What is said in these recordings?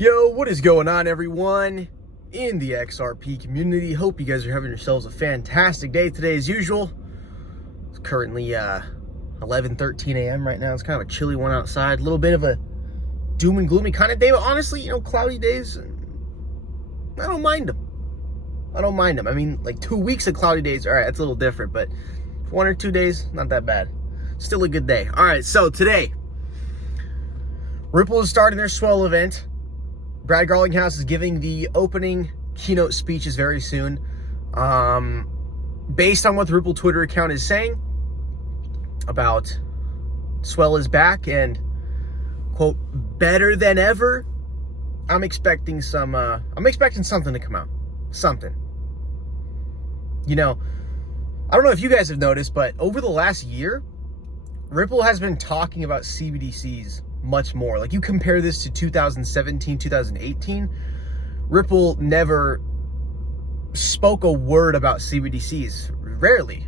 Yo, what is going on, everyone in the XRP community? Hope you guys are having yourselves a fantastic day today as usual. It's currently 11:13 a.m. right now. It's kind of a chilly one outside. A little bit of a doom and gloomy kind of day, but honestly, cloudy days, I don't mind them. I mean, like 2 weeks of cloudy days, all right, that's a little different, but 1 or 2 days, not that bad. Still a good day. All right, so today, Ripple is starting their swell event. Brad Garlinghouse is giving the opening keynote speeches very soon. Based on what the Ripple Twitter account is saying about swell is back and, quote, better than ever, I'm expecting something to come out. Something. I don't know if you guys have noticed, but over the last year, Ripple has been talking about CBDCs much more. Like, you compare this to 2017, 2018, Ripple never spoke a word about CBDCs. Rarely.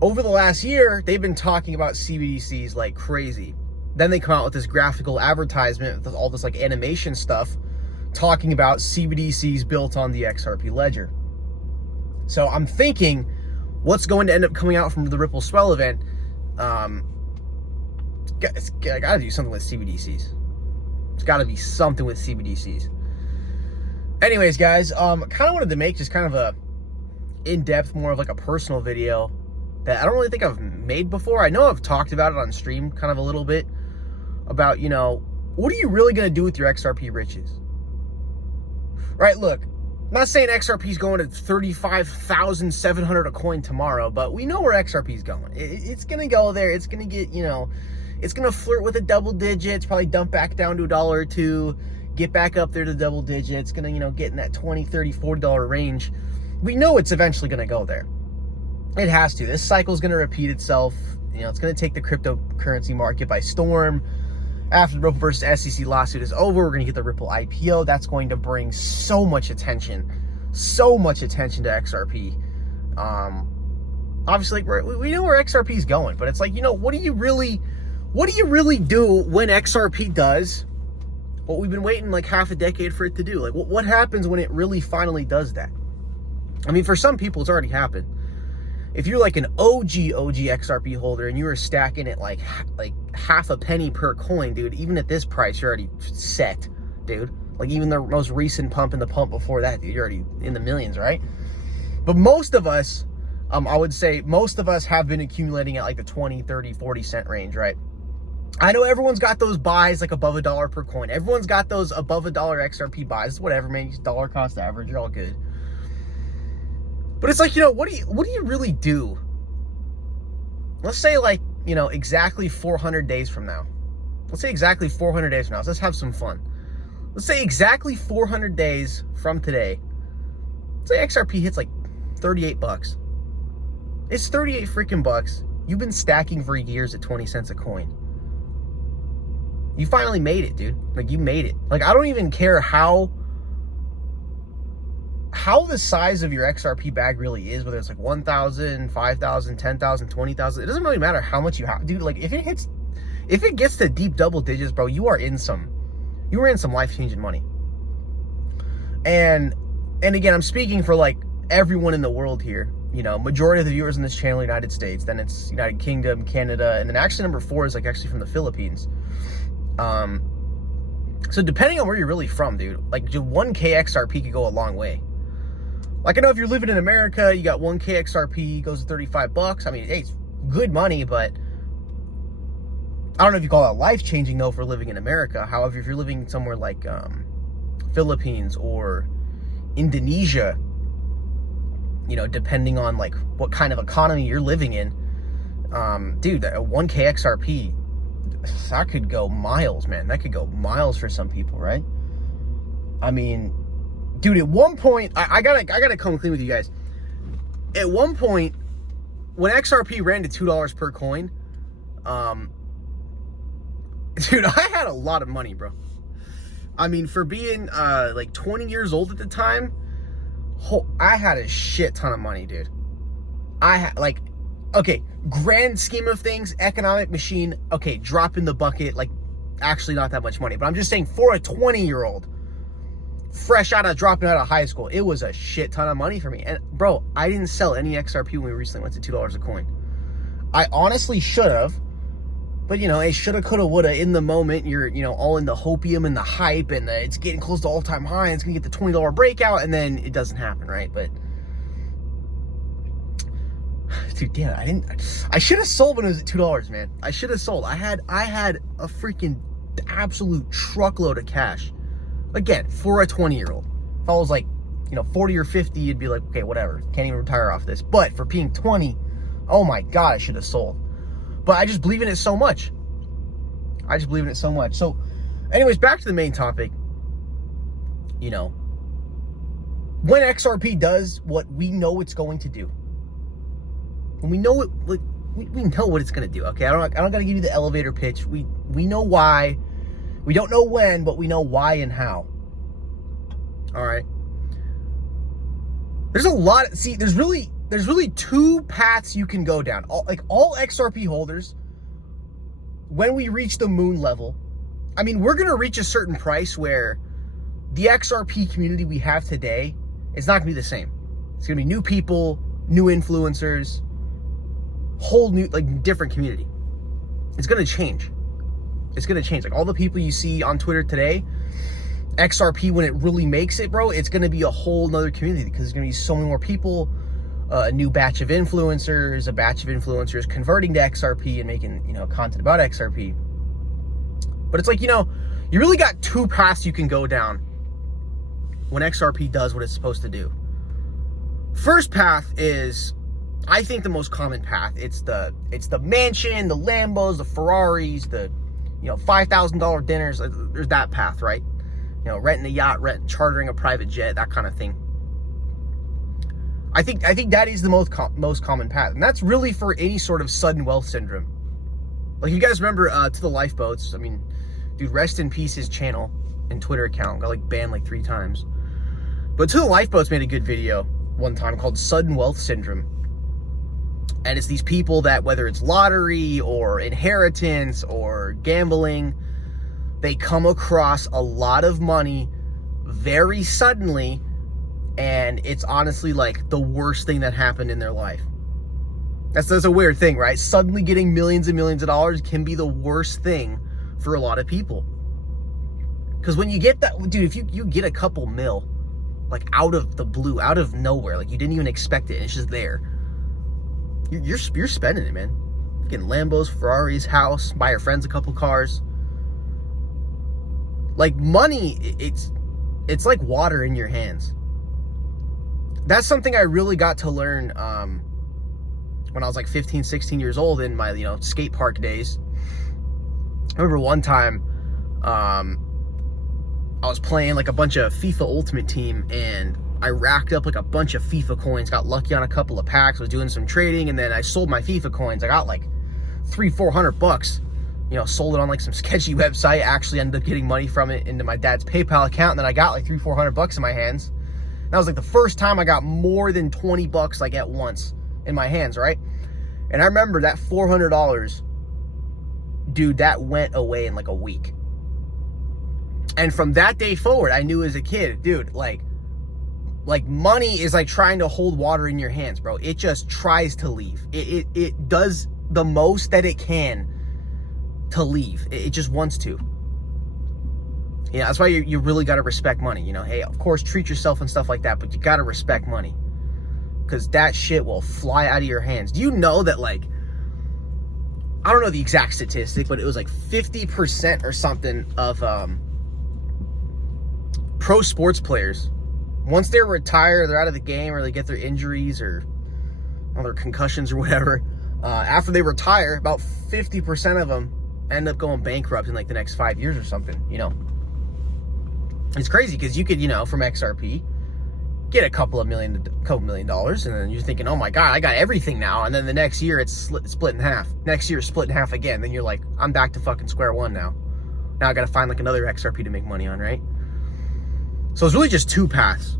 Over the last year, they've been talking about CBDCs like crazy. Then they come out with this graphical advertisement with all this like animation stuff talking about CBDCs built on the XRP ledger. So I'm thinking what's going to end up coming out from the Ripple Swell event, I gotta do something with CBDCs. It's gotta be something with CBDCs. Anyways, guys, kind of wanted to make just kind of a in-depth, more of like a personal video that I don't really think I've made before. I know I've talked about it on stream kind of a little bit about, what are you really gonna do with your XRP riches? Right, look, I'm not saying XRP is going to 35,700 a coin tomorrow, but we know where XRP is going. It's going to go there. It's going to get, it's going to flirt with a double digits, probably dump back down to $1 or $2, get back up there to double digits. It's going to, get in that $20, $30, $40 range. We know it's eventually going to go there. It has to. This cycle is going to repeat itself. It's going to take the cryptocurrency market by storm. After the Ripple versus SEC lawsuit is over, we're going to get the Ripple IPO. That's going to bring so much attention to XRP. Obviously, we know where XRP is going, but it's like, what do you really do when XRP does what we've been waiting like half a decade for it to do? Like, what happens when it really finally does that? I mean, for some people, it's already happened. If you're like an OG XRP holder and you were stacking it like half a penny per coin, dude, even at this price, you're already set, dude. Like, even the most recent pump and the pump before that, dude, you're already in the millions, right? But most of us, I would say most of us have been accumulating at like the 20, 30, 40 cent range, right? I know everyone's got those buys like above $1 per coin. Everyone's got those above $1 XRP buys, whatever, man. Dollar cost average, you're all good. But it's like, what do you really do? Let's say like, exactly 400 days from now. Let's say exactly 400 days from now. So let's have some fun. Let's say exactly 400 days from today. Let's say XRP hits like 38 bucks. It's 38 freaking bucks. You've been stacking for years at 20 cents a coin. You finally made it, dude. Like, you made it. Like, I don't even care how the size of your XRP bag really is, whether it's like 1,000, 5,000, 10,000, 20,000, it doesn't really matter how much you have, dude. Like, if it gets to deep double digits, bro, you are in some life-changing money. And again, I'm speaking for like everyone in the world here. Majority of the viewers in this channel are United States, then it's United Kingdom, Canada, and then actually number 4 is like actually from the Philippines. So depending on where you're really from, dude, like just 1K XRP could go a long way. Like, I know if you're living in America, you got 1K XRP, goes to 35 bucks. I mean, hey, it's good money, but I don't know if you call that life-changing, though, for living in America. However, if you're living somewhere like Philippines or Indonesia, depending on, like, what kind of economy you're living in, dude, a 1K XRP, that could go miles, man. That could go miles for some people, right? I mean, dude, at one point, I gotta come clean with you guys. At one point, when XRP ran to $2 per coin, dude, I had a lot of money, bro. I mean, for being like 20 years old at the time, I had a shit ton of money, dude. I had like okay, grand scheme of things, economic machine, okay, drop in the bucket, like actually not that much money. But I'm just saying, for a 20-year-old, fresh dropping out of high school, it was a shit ton of money for me. And bro, I didn't sell any XRP when we recently went to $2 a coin. I honestly should have, but it shoulda, coulda, woulda. In the moment, you're all in the hopium and the hype, and it's getting close to all-time high, and it's gonna get the $20 breakout, and then it doesn't happen, right? But dude, damn, I should have sold when it was at $2, man. I should have sold. I had a freaking absolute truckload of cash. Again, for a 20-year-old. If I was like, 40 or 50, you'd be like, okay, whatever. Can't even retire off this. But for being 20, oh my God, I should have sold. But I just believe in it so much. So, anyways, back to the main topic. When XRP does what we know it's going to do, when we know it, like, we know what it's going to do, okay? I don't got to give you the elevator pitch. We know why. We don't know when, but we know why and how. All right. There's a lot. There's really two paths you can go down. All XRP holders, when we reach the moon level, I mean, we're going to reach a certain price where the XRP community we have today is not going to be the same. It's going to be new people, new influencers, whole new, different community. It's going to change. It's going to change. Like all the people you see on Twitter today, XRP, when it really makes it, bro, it's going to be a whole nother community because there's going to be so many more people, a new batch of influencers, converting to XRP and making, content about XRP. But it's like, you really got two paths you can go down when XRP does what it's supposed to do. First path is, I think, the most common path. It's the mansion, the Lambos, the Ferraris, the $5,000 dinners. There's that path, right? Renting a yacht, chartering a private jet, that kind of thing. I think that is the most common path, and that's really for any sort of sudden wealth syndrome. Like, you guys remember To the Lifeboats? I mean, dude, rest in peace, his channel and Twitter account got banned 3 times. But To the Lifeboats made a good video one time called Sudden Wealth Syndrome. And it's these people that, whether it's lottery or inheritance or gambling, they come across a lot of money very suddenly, and it's honestly the worst thing that happened in their life. That's a weird thing, right? Suddenly getting millions and millions of dollars can be the worst thing for a lot of people. Because when you get that, dude, if you get a couple mil, out of the blue, out of nowhere, you didn't even expect it, and it's just there, you're spending it, man. Getting Lambos, Ferraris, house, buy your friends a couple cars. Money, it's like water in your hands. That's something I really got to learn when I was 15, 16 years old in my, skate park days. I remember one time I was playing a bunch of FIFA Ultimate Team, and I racked up a bunch of FIFA coins, got lucky on a couple of packs, was doing some trading, and then I sold my FIFA coins. I got $300-400. Sold it on some sketchy website, actually ended up getting money from it into my dad's PayPal account, and then I got $300-400 in my hands. And that was the first time I got more than $20 at once in my hands, right? And I remember that $400, dude, that went away in a week. And from that day forward, I knew as a kid, dude, money is trying to hold water in your hands, bro. It just tries to leave. It does the most that it can to leave. It just wants to. Yeah, that's why you really got to respect money. Hey, of course, treat yourself and stuff like that, but you got to respect money, because that shit will fly out of your hands. Do you know that, I don't know the exact statistic, but it was 50% or something of pro sports players, once they're retired, they're out of the game, or they get their injuries or their concussions or whatever, after they retire, about 50% of them end up going bankrupt in the next 5 years or something. It's crazy, because you could, from XRP, get a couple million dollars, and then you're thinking, oh my God, I got everything now. And then the next year it's split in half. Next year it's split in half again. Then you're like, I'm back to fucking square one now. Now I got to find another XRP to make money on, right? So it's really just two paths.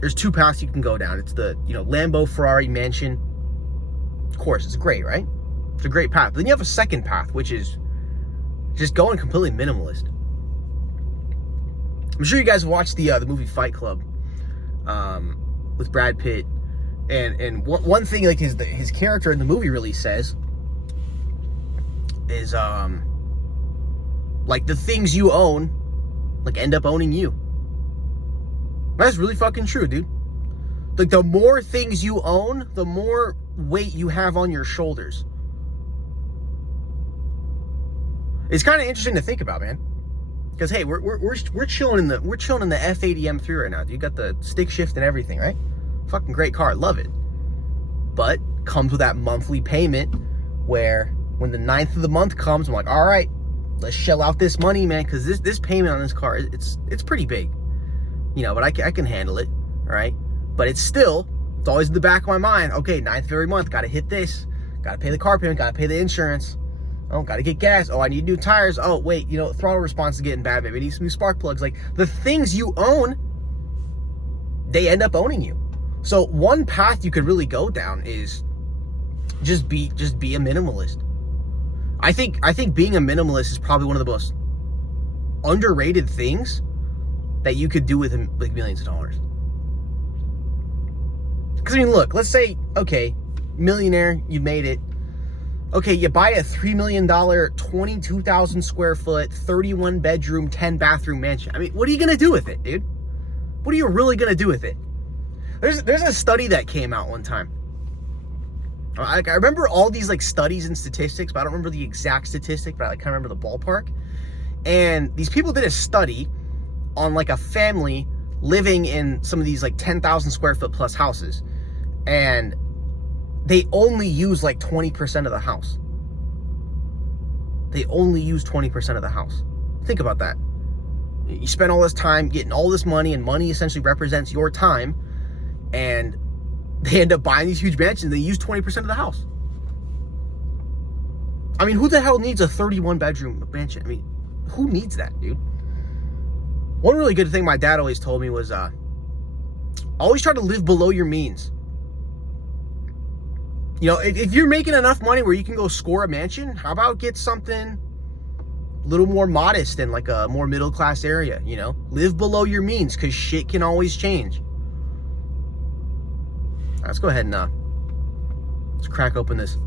There's two paths you can go down. It's the, Lambo, Ferrari, mansion. Of course, it's great, right? It's a great path. But then you have a second path, which is just going completely minimalist. I'm sure you guys watched the movie Fight Club with Brad Pitt, and one thing like his character in the movie really says is like the things you own like end up owning you. That's really fucking true, dude. Like the more things you own, the more weight you have on your shoulders. It's kind of interesting to think about, man. Because hey, we're chilling in the F80 M3 right now. You got the stick shift and everything, right? Fucking great car, love it. But comes with that monthly payment where when the 9th of the month comes, I'm like, all right, let's shell out this money, man, because this payment on this car, it's pretty big, you know. But I can handle it, all right. But it's always in the back of my mind. Okay, 9th of every month, got to hit this, got to pay the car payment, got to pay the insurance. Oh, got to get gas. Oh, I need new tires. Oh, wait, you know, throttle response is getting bad. Maybe I need some new spark plugs. Like the things you own, they end up owning you. So one path you could really go down is just be a minimalist. I think being a minimalist is probably one of the most underrated things that you could do with like millions of dollars. Because I mean, look, let's say, okay, millionaire, you made it. Okay, you buy a $3 million, 22,000 square foot, 31 bedroom, 10 bathroom mansion. I mean, what are you gonna do with it, dude? What are you really gonna do with it? There's a study that came out one time. I remember all these like studies and statistics, but I don't remember the exact statistic, but I kind of remember the ballpark. And these people did a study on like a family living in some of these like 10,000 square foot plus houses. And they only use like 20% of the house. They only use 20% of the house. Think about that. You spend all this time getting all this money, and money essentially represents your time, and they end up buying these huge mansions. They use 20% of the house. I mean, who the hell needs a 31 bedroom mansion? I mean, who needs that, dude? One really good thing my dad always told me was always try to live below your means. You know, if you're making enough money where you can go score a mansion, how about get something a little more modest in like a more middle class area, you know? Live below your means, because shit can always change. Let's go ahead and let's crack open this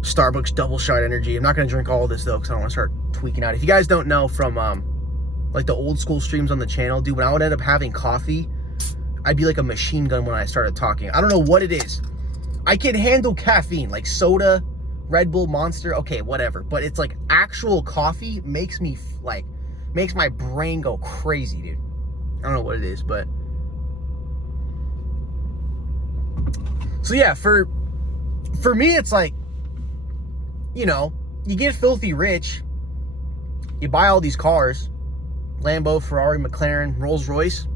Starbucks double shot energy. I'm not going to drink all of this though, because I don't want to start tweaking out. If you guys don't know from like the old school streams on the channel, dude, when I would end up having coffee, I'd be like a machine gun when I started talking. I don't know what it is. I can handle caffeine, like soda, Red Bull, Monster, okay, whatever. But it's like actual coffee makes me makes my brain go crazy, dude. I don't know what it is, but so yeah, for me, it's like, you know, you get filthy rich, you buy all these cars, Lambo, Ferrari, McLaren, Rolls Royce.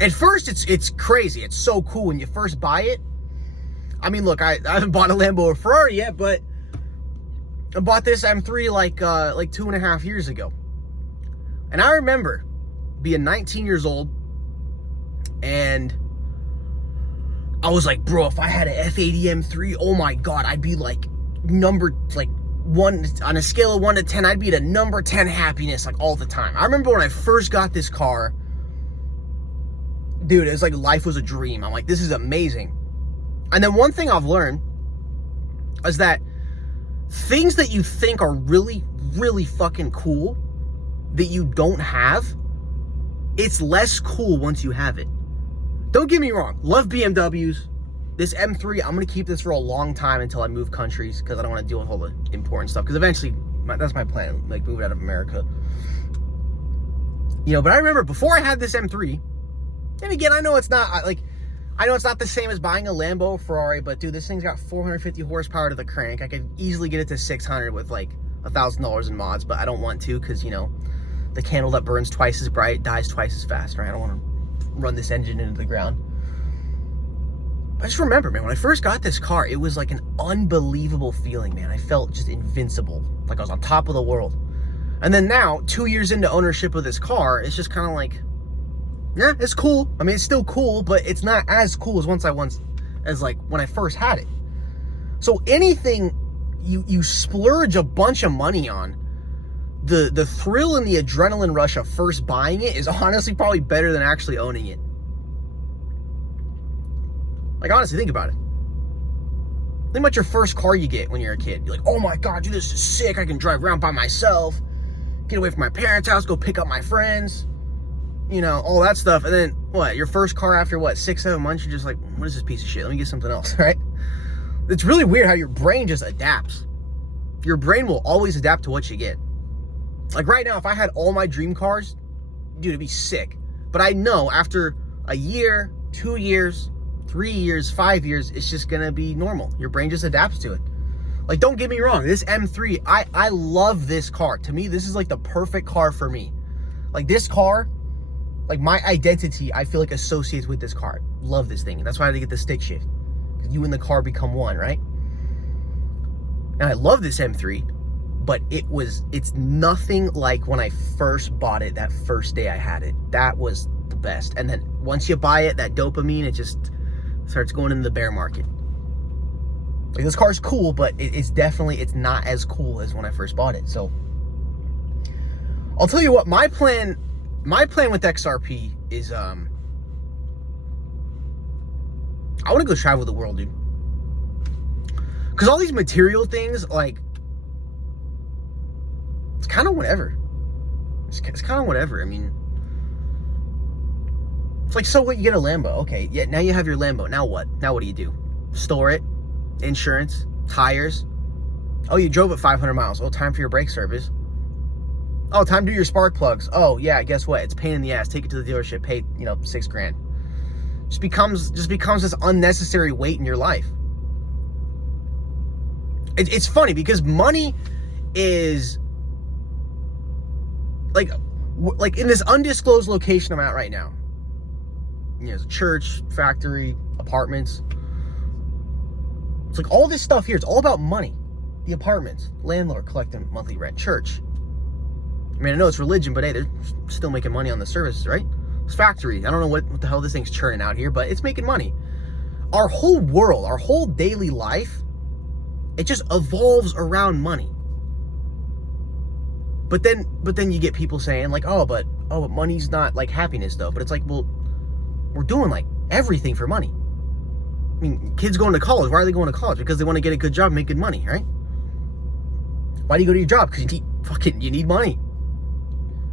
At first, it's crazy. It's so cool when you first buy it. I mean, look, I haven't bought a Lambo or Ferrari yet, but I bought this M3 like 2.5 years ago. And I remember being 19 years old, and I was like, bro, if I had an F80 M3, oh my God, I'd be like one, on a scale of 1 to 10, I'd be at a number 10 happiness like all the time. I remember when I first got this car, dude, it was like life was a dream. I'm like, this is amazing. And then one thing I've learned is that things that you think are really, really fucking cool that you don't have, it's less cool once you have it. Don't get me wrong, love BMWs. This M3, I'm going to keep this for a long time until I move countries, because I don't want to deal with all the important stuff, because eventually, that's my plan, like move out of America. You know, but I remember before I had this M3, and again, I know it's not the same as buying a Lambo or Ferrari, but dude, this thing's got 450 horsepower to the crank. I could easily get it to 600 with like $1,000 in mods, but I don't want to, because, you know, the candle that burns twice as bright dies twice as fast, right? I don't want to run this engine into the ground. I just remember, man, when I first got this car, it was like an unbelievable feeling, man. I felt just invincible, like I was on top of the world. And then now, 2 years into ownership of this car, it's just kind of like, yeah, it's cool. I mean, it's still cool, but it's not as cool as when I first had it. So anything you splurge a bunch of money on, the thrill and the adrenaline rush of first buying it is honestly probably better than actually owning it. Like, honestly, think about it. Think about your first car you get when you're a kid. You're like, oh my God, dude, this is sick. I can drive around by myself, get away from my parents' house, go pick up my friends, you know, all that stuff. And then what? Your first car after what, 6-7 months, you're just like, what is this piece of shit? Let me get something else, right? It's really weird how your brain just adapts. Your brain will always adapt to what you get. Like right now, if I had all my dream cars, dude, it'd be sick. But I know after a year, 2 years, 3 years, 5 years, it's just gonna be normal. Your brain just adapts to it. Like, don't get me wrong, this M3, I love this car. To me, this is like the perfect car for me. Like this car, like my identity, I feel like associates with this car. Love this thing. And that's why I had to get the stick shift. You and the car become one, right? And I love this M3, but it's nothing like when I first bought it, that first day I had it. That was the best. And then once you buy it, that dopamine, it just starts going into the bear market. Like, this car's cool, but it's not as cool as when I first bought it. So I'll tell you what, my plan with XRP is I want to go travel the world, dude. Because all these material things, like, it's kind of whatever. It's kind of whatever. I mean, it's like, so what, you get a Lambo. Okay, yeah, now you have your Lambo. Now what? Now what do you do? Store it, insurance, tires. Oh, you drove it 500 miles. Oh, time for your brake service. Oh, time to do your spark plugs. Oh, yeah, guess what? It's a pain in the ass. Take it to the dealership. Pay, $6,000. Just becomes this unnecessary weight in your life. It's funny because money is like in this undisclosed location I'm at right now. It's a church, factory, apartments. It's like all this stuff here, it's all about money. The apartments, landlord collecting monthly rent, church. I mean, I know it's religion, but hey, they're still making money on the services, right? It's factory. I don't know what the hell this thing's churning out here, but it's making money. Our whole world, our whole daily life, it just evolves around money. But then you get people saying like, but money's not like happiness though. But it's like, well, we're doing like everything for money. I mean, kids going to college, why are they going to college? Because they want to get a good job and make good money, right? Why do you go to your job? Because you need money.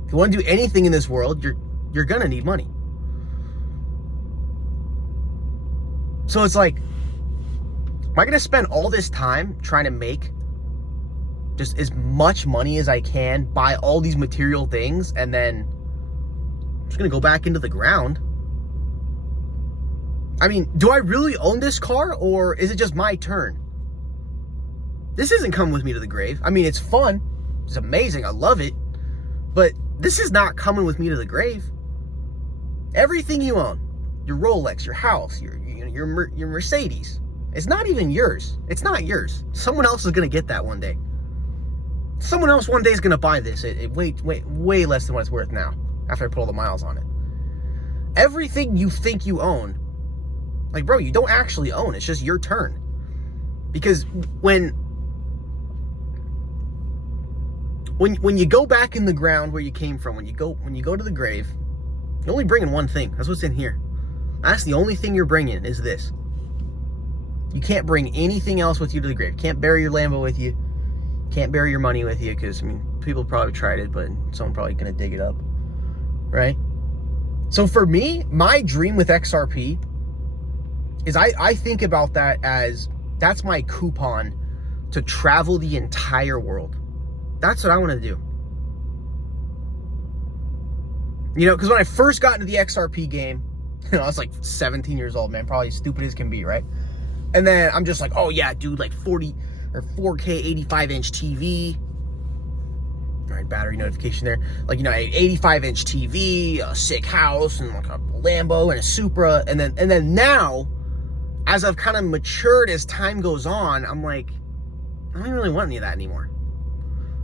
If you want to do anything in this world, you're gonna need money. So it's like, am I gonna spend all this time trying to make just as much money as I can, buy all these material things, and then I'm just gonna go back into the ground? I mean, do I really own this car, or is it just my turn? This isn't coming with me to the grave. I mean, it's fun. It's amazing. I love it. But this is not coming with me to the grave. Everything you own, your Rolex, your house, your Mercedes, it's not even yours. It's not yours. Someone else is going to get that one day. Someone else one day is going to buy this at way less than what it's worth now, after I put all the miles on it. Everything you think you own, like, bro, you don't actually own. It's just your turn. Because when you go back in the ground where you came from, when you go to the grave, you're only bringing one thing. That's what's in here. That's the only thing you're bringing is this. You can't bring anything else with you to the grave. You can't bury your Lambo with you. You can't bury your money with you, because, I mean, people probably tried it, but someone probably going to dig it up, right? So for me, my dream with XRP is I think about that as, that's my coupon to travel the entire world. That's what I want to do. Because when I first got into the XRP game, I was like 17 years old, man, probably stupid as can be, right? And then I'm just like, oh yeah, dude, like 40 or 4K 85-inch TV. All right, battery notification there. Like, 85-inch TV, a sick house, and like a Lambo and a Supra. And then now, as I've kind of matured as time goes on, I'm like, I don't even really want any of that anymore.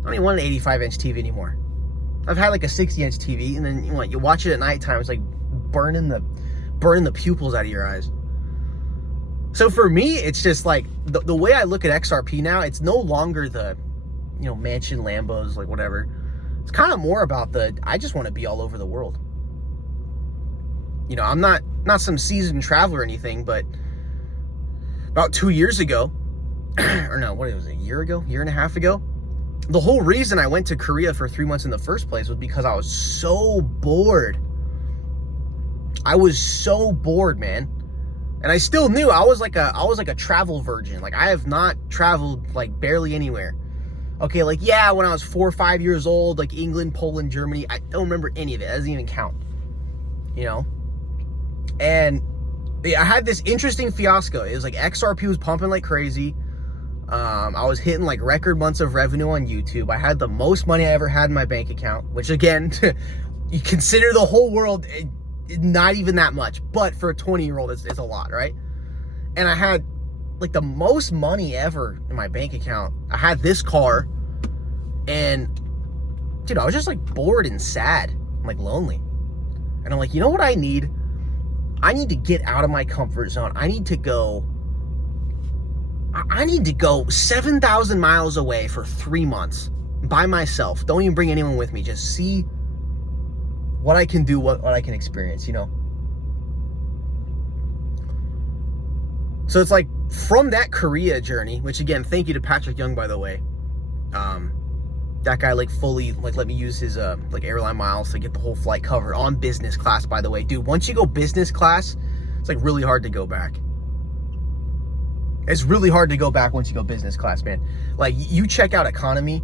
I don't even want an 85-inch TV anymore. I've had like a 60-inch TV, and then you watch it at nighttime, it's like burning the pupils out of your eyes. So for me, it's just like, the way I look at XRP now, it's no longer the, mansion Lambos, like whatever. It's kind of more about I just want to be all over the world. You know, I'm not some seasoned traveler or anything, but about 2 years ago, or no, what was it, year and a half ago? The whole reason I went to Korea for 3 months in the first place was because I was so bored. I was so bored, man. And I still knew I was like a travel virgin. Like, I have not traveled like barely anywhere. Okay, like, yeah, when I was 4 or 5 years old, like England, Poland, Germany, I don't remember any of it. That doesn't even count, you know? And I had this interesting fiasco. It was like XRP was pumping like crazy. I was hitting like record months of revenue on YouTube. I had the most money I ever had in my bank account, which again, you consider the whole world, not even that much, but for a 20-year-old, it's a lot, right? And I had like the most money ever in my bank account. I had this car, and dude, I was just like bored and sad, and like lonely. And I'm like, you know what I need? I need to get out of my comfort zone. I need to go 7,000 miles away for 3 months by myself. Don't even bring anyone with me. Just see what I can do, what I can experience, you know? So it's like, from that Korea journey, which again, thank you to Patrick Young, by the way. That guy like fully like let me use his like airline miles to get the whole flight covered on business class, by the way. Dude, once you go business class, it's like really hard to go back. It's really hard to go back once you go business class, man. Like, you check out economy,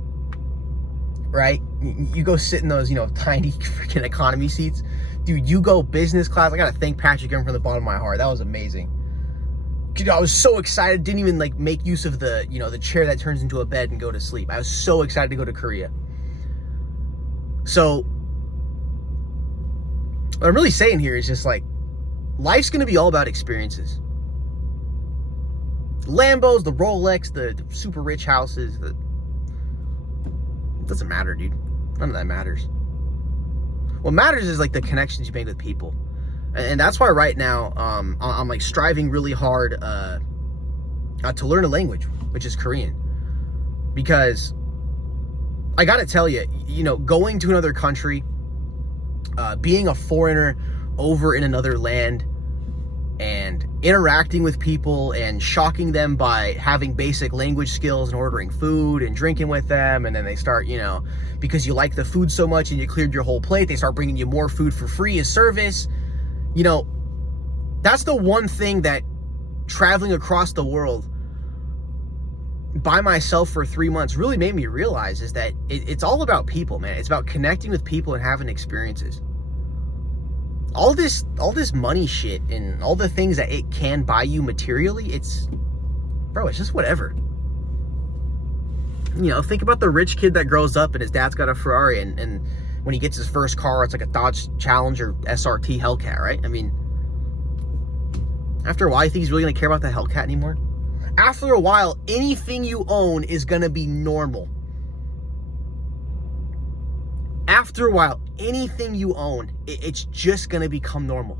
right? You go sit in those, you know, tiny freaking economy seats. Dude, you go business class. I gotta thank Patrick Young from the bottom of my heart. That was amazing. Dude, I was so excited. Didn't even like make use of the, you know, the chair that turns into a bed and go to sleep. I was so excited to go to Korea. So what I'm really saying here is just like, life's gonna be all about experiences. Lambos, the Rolex, the super rich houses, it doesn't matter, dude. None of that matters. What matters is like the connections you make with people. And that's why right now, I'm like striving really hard to learn a language, which is Korean. Because I gotta tell you, you know, going to another country, being a foreigner over in another land, and interacting with people and shocking them by having basic language skills and ordering food and drinking with them, and then they start, you know, because you like the food so much and you cleared your whole plate, they start bringing you more food for free as service. You know, that's the one thing that traveling across the world by myself for 3 months really made me realize, is that it's all about people, man. It's about connecting with people and having experiences. All this money shit and all the things that it can buy you materially, it's just whatever. You know, think about the rich kid that grows up and his dad's got a Ferrari, and when he gets his first car, it's like a Dodge Challenger SRT Hellcat, right? I mean, after a while, you think he's really gonna care about the Hellcat anymore? After a while, anything you own is gonna be normal. After a while, anything you own, it's just gonna become normal.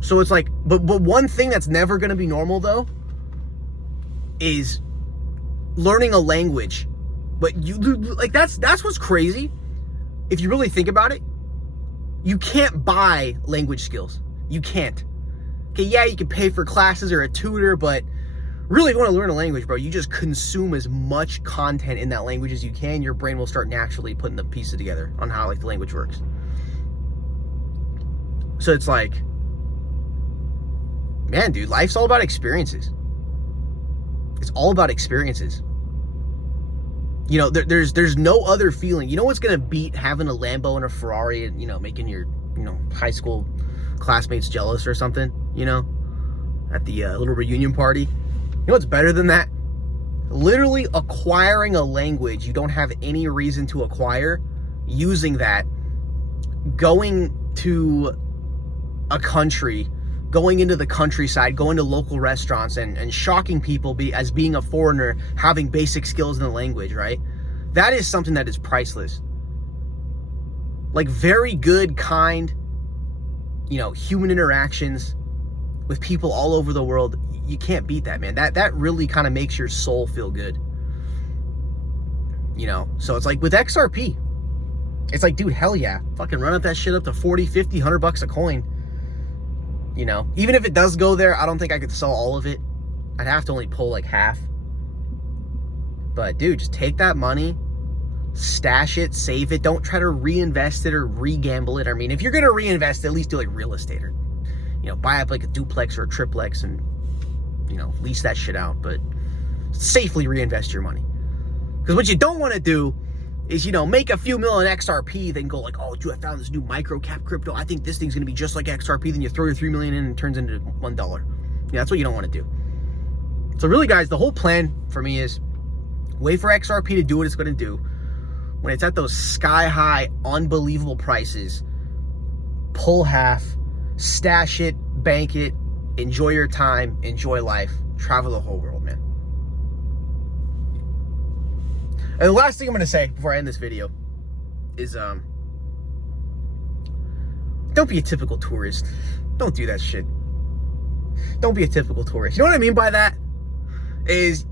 So it's like, but one thing that's never gonna be normal though is learning a language. But you like, that's what's crazy. If you really think about it, you can't buy language skills. You can't. Okay, yeah, you can pay for classes or a tutor, but really, if you want to learn a language, bro, you just consume as much content in that language as you can. Your brain will start naturally putting the pieces together on how like the language works. So it's like, man, dude, life's all about experiences. It's all about experiences. You know, there's no other feeling. You know what's gonna beat having a Lambo and a Ferrari and, you know, making your, you know, high school classmates jealous or something, you know, at the little reunion party? You know what's better than that? Literally acquiring a language you don't have any reason to acquire, using that, going to a country, going into the countryside, going to local restaurants and shocking people as being a foreigner, having basic skills in the language, right? That is something that is priceless. Like, very good, kind, you know, human interactions with people all over the world. You can't beat that, man. That really kind of makes your soul feel good. You know, so it's like with XRP, it's like, dude, hell yeah, fucking run up that shit up to 40, 50, $100 a coin. You know, even if it does go there, I don't think I could sell all of it. I'd have to only pull like half. But dude, just take that money, stash it, save it. Don't try to reinvest it or re-gamble it. I mean, if you're gonna reinvest it, at least do like real estate, or, you know, buy up like a duplex or a triplex and, you know, lease that shit out. But safely reinvest your money. Because what you don't want to do is, you know, make a few million XRP, then go like, oh, dude, I found this new micro cap crypto. I think this thing's going to be just like XRP. Then you throw your 3 million in and it turns into $1. Yeah, that's what you don't want to do. So really, guys, the whole plan for me is wait for XRP to do what it's going to do. When it's at those sky high, unbelievable prices, pull half, stash it, bank it, enjoy your time, enjoy life, travel the whole world, man. And the last thing I'm going to say before I end this video is, don't be a typical tourist. Don't do that shit. Don't be a typical tourist. You know what I mean by that? Is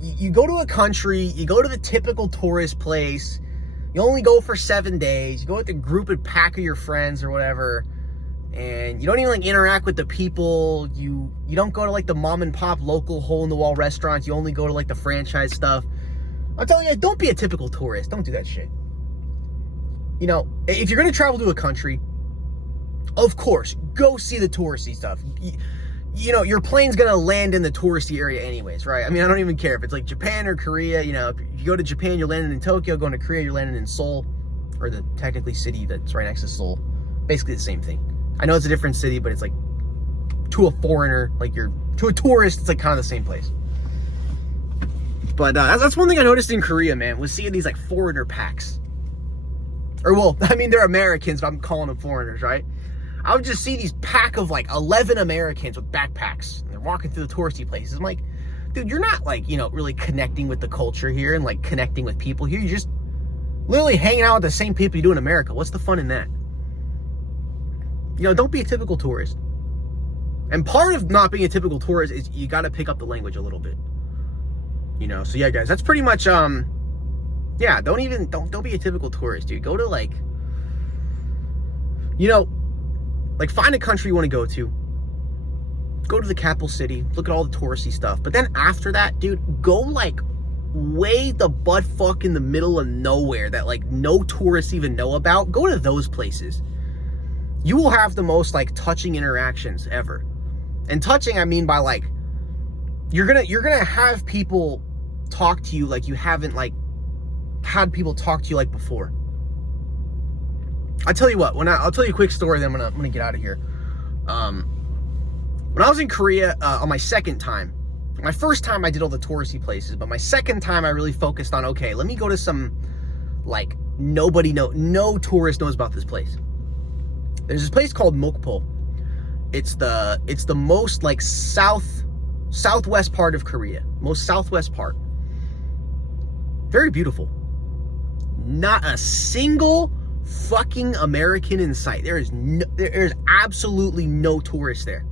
you go to a country, you go to the typical tourist place, you only go for 7 days, you go with a group and pack of your friends or whatever, and you don't even like interact with the people. You don't go to like the mom and pop local hole in the wall restaurants. You only go to like the franchise stuff. I'm telling you, don't be a typical tourist. Don't do that shit. You know, if you're going to travel to a country, of course, go see the touristy stuff. You know, your plane's going to land in the touristy area anyways, right? I mean, I don't even care if it's like Japan or Korea. You know, if you go to Japan, you're landing in Tokyo. Going to Korea, you're landing in Seoul, or the technically city that's right next to Seoul. Basically the same thing. I know it's a different city, but it's like, to a foreigner, like to a tourist, it's like kind of the same place. But that's one thing I noticed in Korea, man, was seeing these like foreigner packs. Or, well, I mean, they're Americans, but I'm calling them foreigners, right? I would just see these pack of like 11 Americans with backpacks. And they're walking through the touristy places. I'm like, dude, you're not like, you know, really connecting with the culture here and like connecting with people here. You're just literally hanging out with the same people you do in America. What's the fun in that? You know, don't be a typical tourist. And part of not being a typical tourist is you got to pick up the language a little bit. You know, so yeah, guys, that's pretty much, yeah, don't be a typical tourist, dude. Go to like, you know, like find a country you want to go to the capital city, look at all the touristy stuff. But then after that, dude, go like way the butt fuck in the middle of nowhere that like no tourists even know about. Go to those places. You will have the most like touching interactions ever. And touching, I mean by like, you're gonna have people talk to you like you haven't like had people talk to you like before. I tell you what, I'll tell you a quick story, then I'm gonna get out of here. When I was in Korea on my second time, my first time I did all the touristy places, but my second time I really focused on, okay, let me go to some like no tourist knows about this place. There's this place called Mokpo. It's the most like southwest part of Korea, most southwest part. Very beautiful. Not a single fucking American in sight. There's absolutely no tourists there.